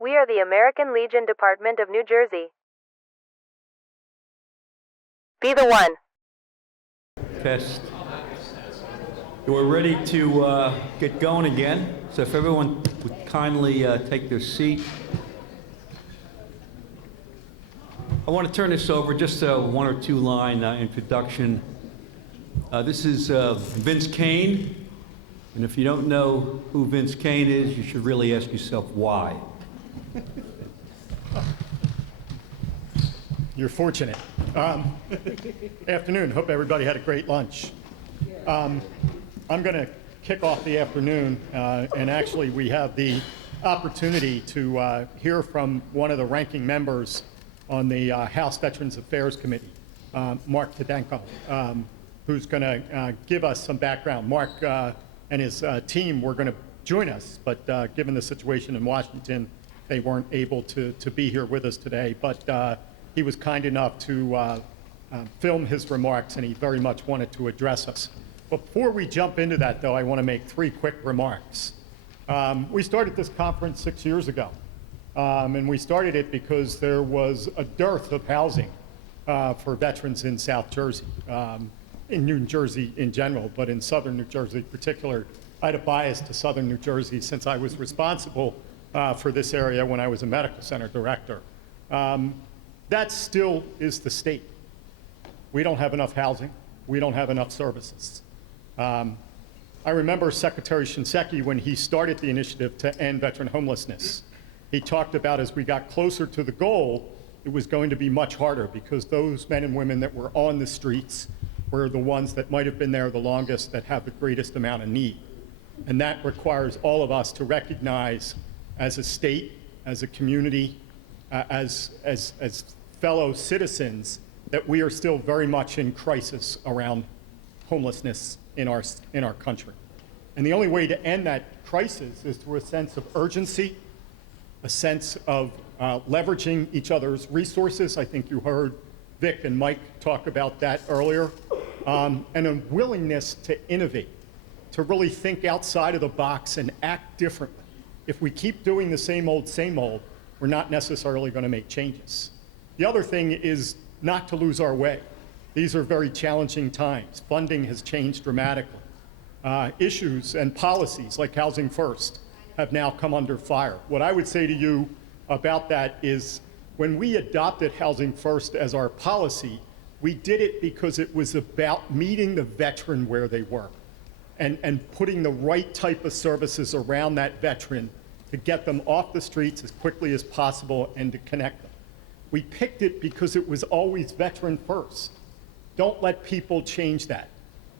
We are the American Legion Department of New Jersey. Be the one. Test. We're ready to get going again. So if everyone would kindly take their seat. I want to turn this over, just a one or two line introduction. This is Vince Kane. And if you don't know who Vince Kane is, you should really ask yourself why. You're fortunate. Afternoon. Hope everybody had a great lunch. I'm going to kick off the afternoon, and actually we have the opportunity to hear from one of the ranking members on the House Veterans Affairs Committee, Mark Tadenko, who's going to give us some background. Mark and his team were going to join us, but given the situation in Washington, they weren't able to be here with us today. But he was kind enough to film his remarks, and he very much wanted to address us. Before we jump into that, though, I want to make three quick remarks. We started this conference 6 years ago, and we started it because there was a dearth of housing for veterans in South Jersey, in New Jersey in general, but in southern New Jersey in particular. I had a bias to southern New Jersey since I was responsible for this area when I was a medical center director. That still is the state. We don't have enough housing. We don't have enough services. I remember Secretary Shinseki when he started the initiative to end veteran homelessness. He talked about as we got closer to the goal, it was going to be much harder because those men and women that were on the streets were the ones that might have been there the longest, that have the greatest amount of need. And that requires all of us to recognize as a state, as a community, as fellow citizens, that we are still very much in crisis around homelessness in our country. And the only way to end that crisis is through a sense of urgency, a sense of leveraging each other's resources. I think you heard Vic and Mike talk about that earlier, and a willingness to innovate, to really think outside of the box and act differently. If we keep doing the same old, we're not necessarily going to make changes. The other thing is not to lose our way. These are very challenging times. Funding has changed dramatically. Issues and policies like Housing First have now come under fire. What I would say to you about that is when we adopted Housing First as our policy, we did it because it was about meeting the veteran where they were and putting the right type of services around that veteran to get them off the streets as quickly as possible and to connect them. We picked it because it was always veteran first. Don't let people change that.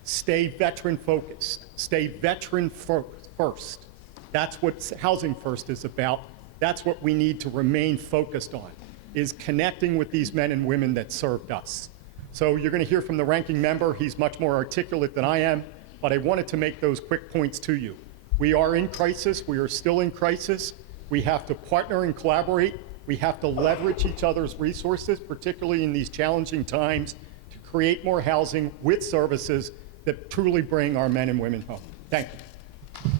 Stay veteran focused. Stay veteran first. That's what Housing First is about. That's what we need to remain focused on, is connecting with these men and women that served us. So you're going to hear from the ranking member. He's much more articulate than I am, but I wanted to make those quick points to you. We are in crisis. We are still in crisis. We have to partner and collaborate. We have to leverage each other's resources, particularly in these challenging times, to create more housing with services that truly bring our men and women home. Thank you.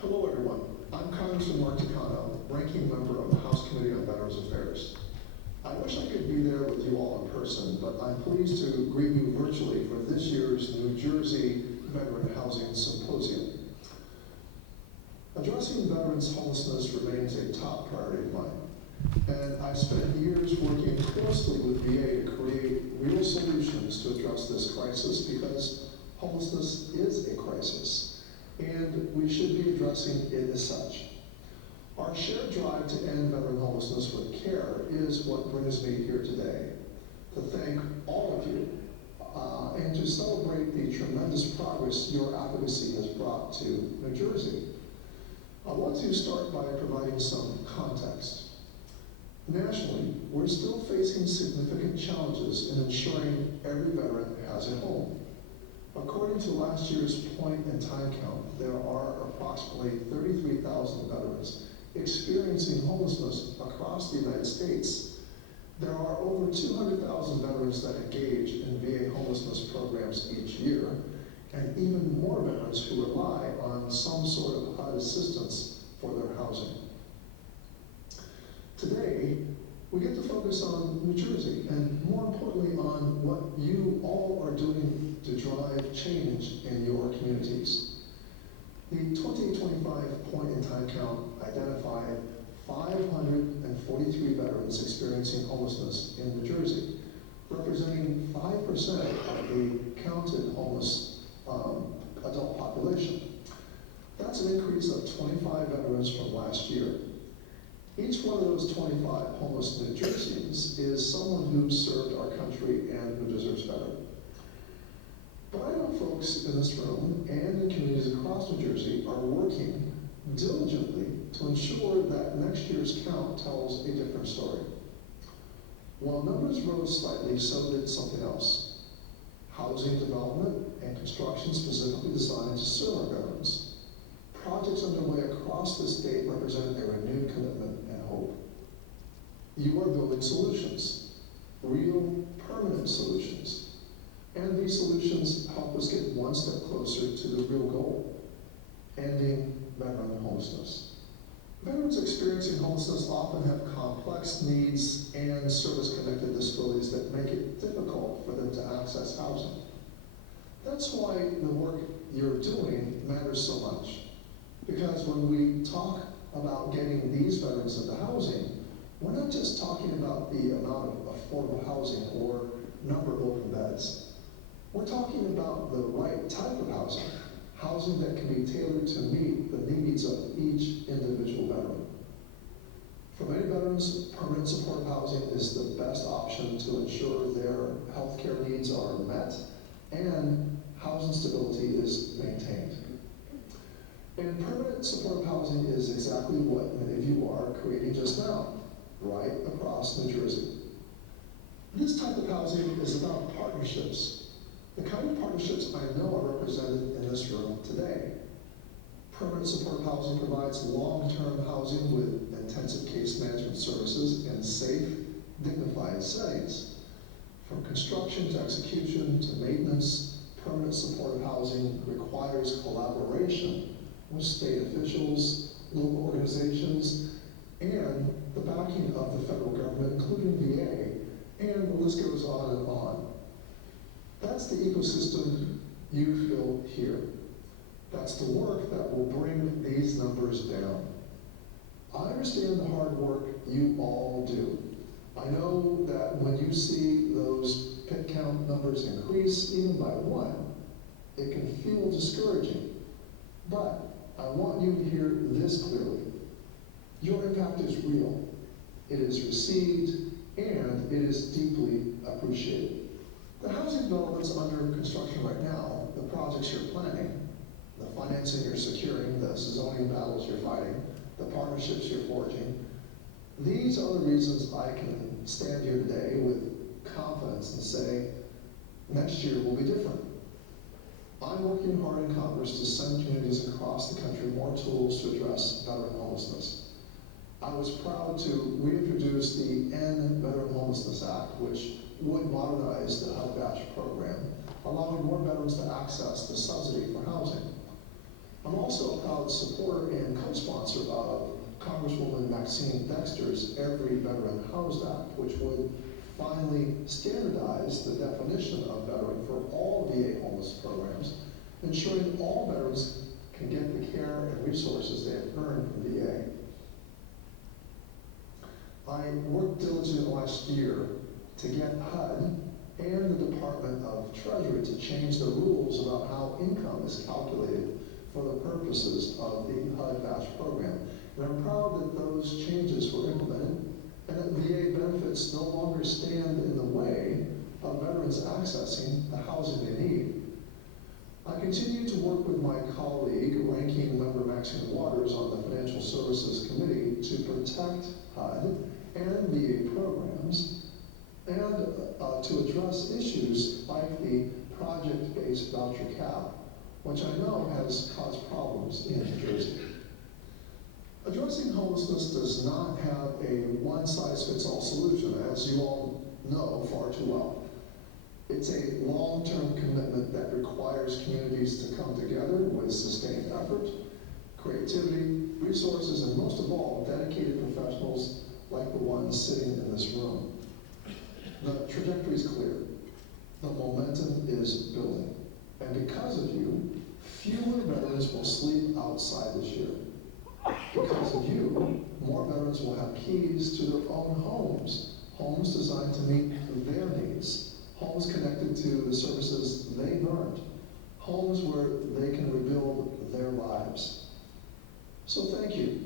Hello, everyone. I'm Congressman Mark Takano, ranking member of the House Committee on Veterans Affairs. I wish I could be there with you all in person, but I'm pleased to greet you virtually for this year's New Jersey Veteran Housing Symposium. Addressing veterans' homelessness remains a top priority of mine, and I've spent years working closely with VA to create real solutions to address this crisis because homelessness is a crisis, and we should be addressing it as such. Our shared drive to end veteran homelessness with care is what brings me here today, to thank all of you and to celebrate the tremendous progress your advocacy has brought to New Jersey. I want to start by providing some context. Nationally, we're still facing significant challenges in ensuring every veteran has a home. According to last year's point in time count, there are approximately 33,000 veterans experiencing homelessness across the United States. There are over 200,000 veterans that engage in VA homelessness programs each year, and even more veterans who rely on some sort of HUD assistance for their housing. Today, we get to focus on New Jersey, and more importantly on what you all are doing to drive change in your communities. The 2025 point-in-time count identified 543 veterans experiencing homelessness in New Jersey, representing 5% of the counted homeless adult population. That's an increase of 25 veterans from last year. Each one of those 25 homeless New Jerseyans is someone who served our country and who deserves better. But I know folks in this room and in communities across New Jersey are working diligently to ensure that next year's count tells a different story. While numbers rose slightly, so did something else. Housing development and construction specifically designed to serve our veterans. Projects underway across the state represent a renewed commitment and hope. You are building solutions, real, permanent solutions. And these solutions help us get one step closer to the real goal, ending veteran homelessness. Veterans experiencing homelessness often have complex needs and service-connected disabilities that make it difficult for them to access housing. That's why the work you're doing matters so much. Because when we talk about getting these veterans into housing, we're not just talking about the amount of affordable housing or number of open beds. We're talking about the right type of housing, housing that can be tailored to meet the needs of each individual veteran. For many veterans, permanent supportive housing is the best option to ensure their healthcare needs are met and housing stability is maintained. And permanent supportive housing is exactly what many of you are creating just now, right across New Jersey. This type of housing is about partnerships. The kind of partnerships I know are represented in this room today. Permanent supportive housing provides long-term housing with intensive case management services in safe, dignified settings. From construction to execution to maintenance, permanent supportive housing requires collaboration with state officials, local organizations, and the backing of the federal government, including VA, and the list goes on and on. That's the ecosystem you feel here. That's the work that will bring these numbers down. I understand the hard work you all do. I know that when you see those pit count numbers increase, even by one, it can feel discouraging. But I want you to hear this clearly. Your impact is real. It is received, and it is deeply appreciated. The housing developments under construction right now, the projects you're planning, the financing you're securing, the zoning battles you're fighting, the partnerships you're forging, these are the reasons I can stand here today with confidence and say, next year will be different. I'm working hard in Congress to send communities across the country more tools to address veteran homelessness. I was proud to reintroduce the End Veteran Homelessness Act, which would modernize the HUD Voucher program, allowing more veterans to access the subsidy for housing. I'm also a proud supporter and co-sponsor of Congresswoman Maxine Dexter's Every Veteran Housed Act, which would finally standardize the definition of veteran for all VA homeless programs, ensuring all veterans can get the care and resources they have earned from VA. I worked diligently last year to get HUD and the Department of Treasury to change the rules about how income is calculated for the purposes of the HUD Voucher program. And I'm proud that those changes were implemented and that VA benefits no longer stand in the way of veterans accessing the housing they need. I continue to work with my colleague, Ranking Member Maxine Waters, on the Financial Services Committee to protect HUD and VA programs and to address issues like the project-based voucher cap, which I know has caused problems in New Jersey. Addressing homelessness does not have a one-size-fits-all solution, as you all know far too well. It's a long-term commitment that requires communities to come together with sustained effort, creativity, resources, and most of all, dedicated professionals like the ones sitting in this room. The trajectory is clear. The momentum is building. And because of you, fewer veterans will sleep outside this year. Because of you, more veterans will have keys to their own homes, homes designed to meet their needs, homes connected to the services they've earned, homes where they can rebuild their lives. So thank you.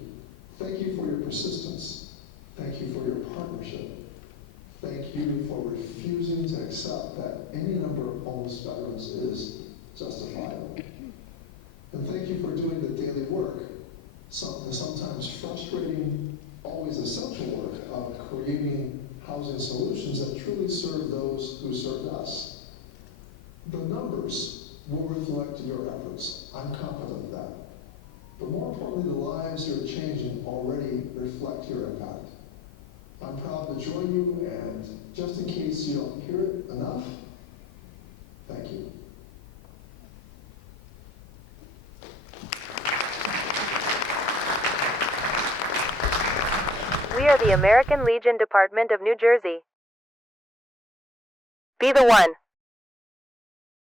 Thank you for your persistence. Thank you for your partnership. Thank you for refusing to accept that any number of homeless veterans is justifiable. And thank you for doing the daily work, the sometimes frustrating, always essential work of creating housing solutions that truly serve those who served us. The numbers will reflect your efforts. I'm confident of that. But more importantly, the lives you're changing already reflect your impact. I'm proud to join you, and just in case you don't hear it enough, thank you. We are the American Legion Department of New Jersey. Be the one.